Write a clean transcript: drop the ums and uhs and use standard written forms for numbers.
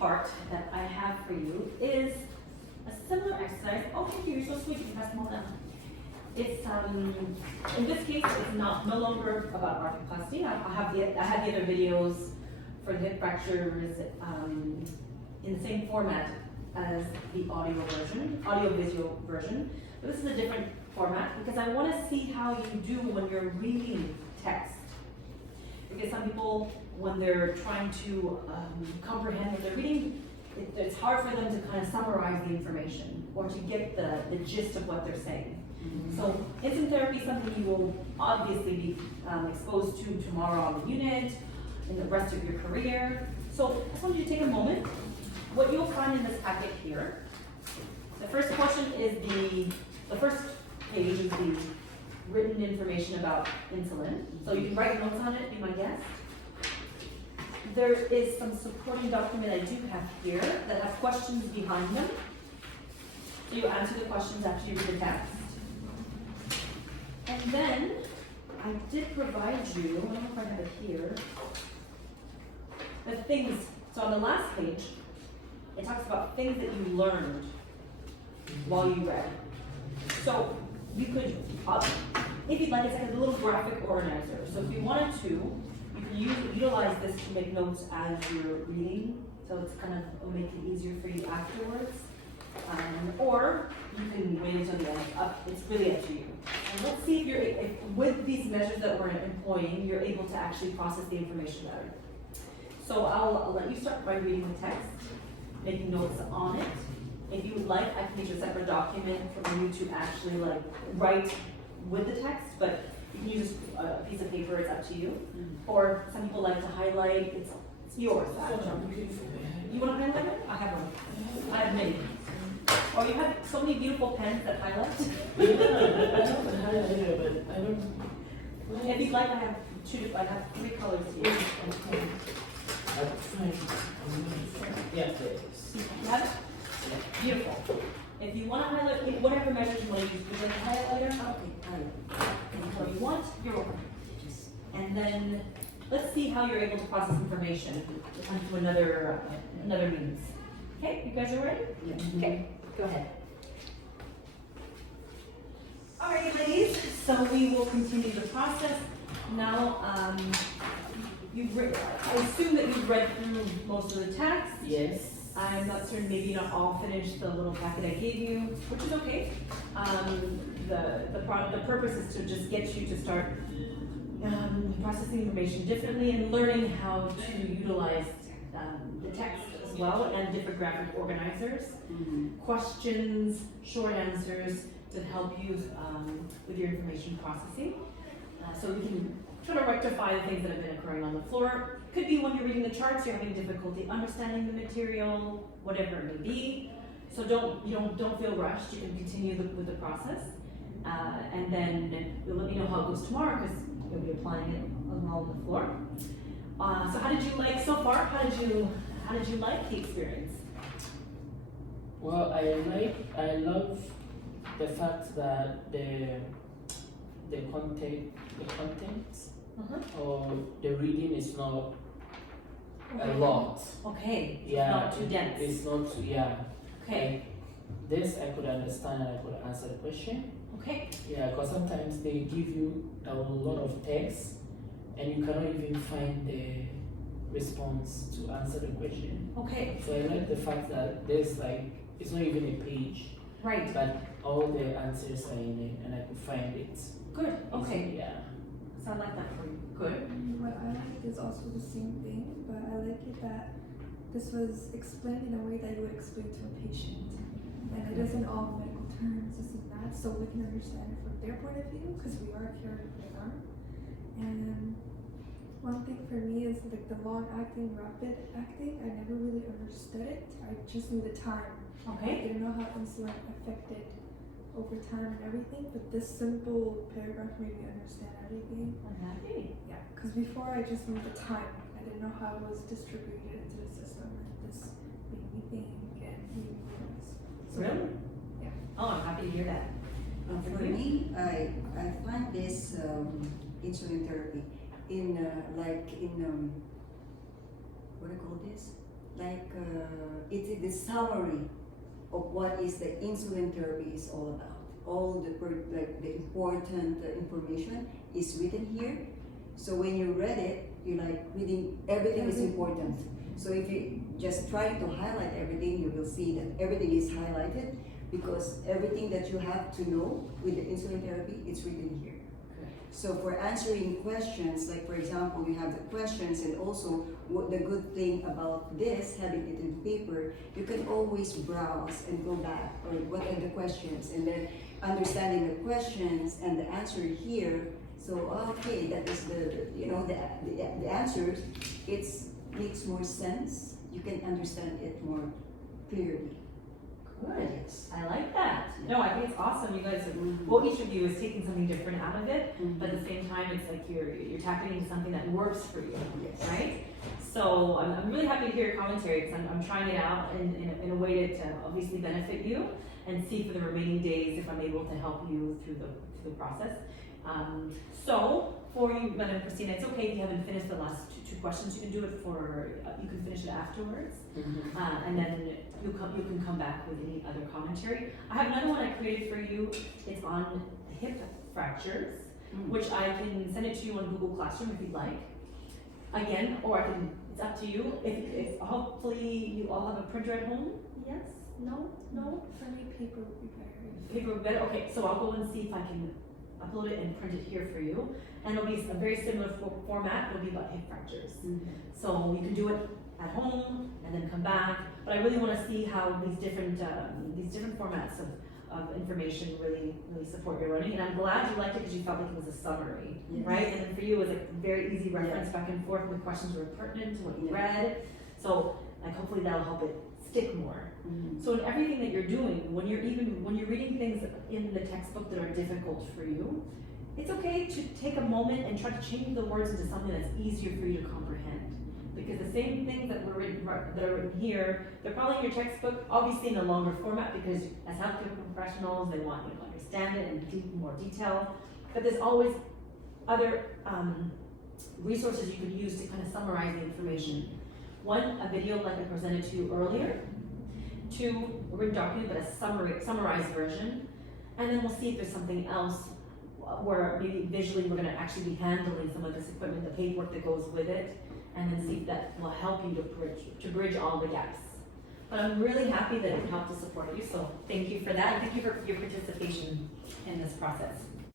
part that I have for you is a similar exercise. Oh, thank you, you're so sweet, you can pass them all down. It's, in this case, it's no longer about arthroplasty. I had the other videos for the hip fractures in the same format as the audio-visual version. But this is a different format because I want to see how you do when you're reading text. Because some people, when they're trying to comprehend what they're reading, it's hard for them to kind of summarize the information or to get the gist of what they're saying. Mm-hmm. So instant therapy is something you will obviously be exposed to tomorrow on the unit, in the rest of your career. So I just want you to take a moment. What you'll find in this packet here, the first portion is the first page is the written information about insulin. So you can write notes on it, be my guest. There is some supporting document I do have here that have questions behind them. So you answer the questions after you read the text. And then I did provide you, I don't know if I have it here, the things. So on the last page, it talks about things that you learned while you read. So you could, if you'd like, it's like a little graphic organizer. So if you wanted to, you can utilize this to make notes as you're reading. So it's kind of, it'll make it easier for you afterwards. Or you can wait until the end. It's really up to you. And let's see if with these measures that we're employing, you're able to actually process the information better. So I'll let you start by reading the text, making notes on it. If you would like, I can make a separate document for you to actually write with the text, but you can use a piece of paper, it's up to you. Mm-hmm. Or some people like to highlight, it's yours. You want to highlight it? I have one. I have many. Oh, you have so many beautiful pens that highlight? Yeah, I have a highlighter, but I don't. If you'd like, I have three colors here. Yeah, there it is. You have it? Yeah. Beautiful. If you want to highlight, whatever measures you want to use, would you like a highlighter? Okay, what you want, you're welcome. And then let's see how you're able to process information onto another means. Okay, you guys are ready? Yeah. Okay, go ahead. All right, ladies, so we will continue the process. Now, I assume that you've read through most of the text. Yes. I'm not certain, maybe not all finished the little packet I gave you, which is okay. The purpose is to just get you to start processing information differently and learning how to utilize the text as well and different graphic organizers, questions, short answers to help you with your information processing. So we can try to rectify the things that have been occurring on the floor. Could be when you're reading the charts, you're having difficulty understanding the material, whatever it may be. So don't feel rushed. You can continue with the process, and then you'll let me know how it goes tomorrow because you'll be applying it on the floor. So how did you like so far? How did you like the experience? Well, I love the fact that the content or the reading is not a lot. Okay. Yeah. It's not too dense. It's not too, yeah. Okay. Like, this I could understand and I could answer the question. Okay. Yeah, because sometimes they give you a lot of text and you cannot even find the response to answer the question. Okay. So I like the fact that there's it's not even a page. Right. But all the answers are in it and I could find it. Good. Okay. Easily, yeah. So I like that for you. Good. What I like is also the same thing, but I like it that this was explained in a way that you would explain to a patient. And it isn't all medical terms, this and that, so we can understand it from their point of view, because we are caregivers. And one thing for me is the long acting, rapid acting, I never really understood it. I just knew the time. Okay. I didn't know how insulin affected over time and everything, but this simple paragraph made me understand everything. I'm happy. Yeah, because before I just knew the time. I didn't know how it was distributed into the system, and this made me think and made me realize. So, Really? Yeah. Oh, I'm happy to hear that. For me, I find this insulin therapy in what do you call this? it's the summary of what is the insulin therapy is all about. All the important information is written here. So when you read it, you like reading everything is important. So if you just try to highlight everything, you will see that everything is highlighted because everything that you have to know with the insulin therapy, it's written here. So for answering questions, like for example, you have the questions and also what the good thing about this, having it in paper, you can always browse and go back or what are the questions and then understanding the questions and the answer here. So okay, that is the answers. It makes more sense. You can understand it more clearly. Good. Yes. I like that. No, I think it's awesome. You guys, well, each of you is taking something different out of it, but at the same time, it's like you're tapping into something that works for you, Yes. right? So I'm really happy to hear your commentary because I'm trying it out in a way to obviously benefit you and see for the remaining days if I'm able to help you through the process. So for you, Madam Christina, it's okay if you haven't finished the last two questions. You can do it you can finish it afterwards, and then you can come back with any other commentary. I have another one I created for you. It's on hip fractures, which I can send it to you on Google Classroom if you'd like. Again, or it's up to you. If hopefully you all have a printer at home. Yes? No? For me, paper would be better. Paper would be better? Okay, so I'll go and see if I can upload it and print it here for you. And it'll be a very similar format. It'll be about hip fractures. So you can do it at home and then come back. But I really want to see how these different formats of information really support your learning. And I'm glad you liked it because you felt like it was a summary, right? And then for you, it was a very easy reference back and forth with questions that were pertinent to what you read. So like hopefully that'll help it stick more. So in everything that you're doing, when you're reading things in the textbook that are difficult for you, it's okay to take a moment and try to change the words into something that's easier for you to comprehend. Because the same things that are written here, they're probably in your textbook, obviously in a longer format because as healthcare professionals, they want you to understand it in more detail. But there's always other resources you can use to kind of summarize the information. One, a video like I presented to you earlier. Two, a written document, but a summarized version. And then we'll see if there's something else where maybe visually we're gonna actually be handling some of this equipment, the paperwork that goes with it, and then see if that will help you to bridge all the gaps. But I'm really happy that it helped to support you, so thank you for that, and thank you for your participation in this process.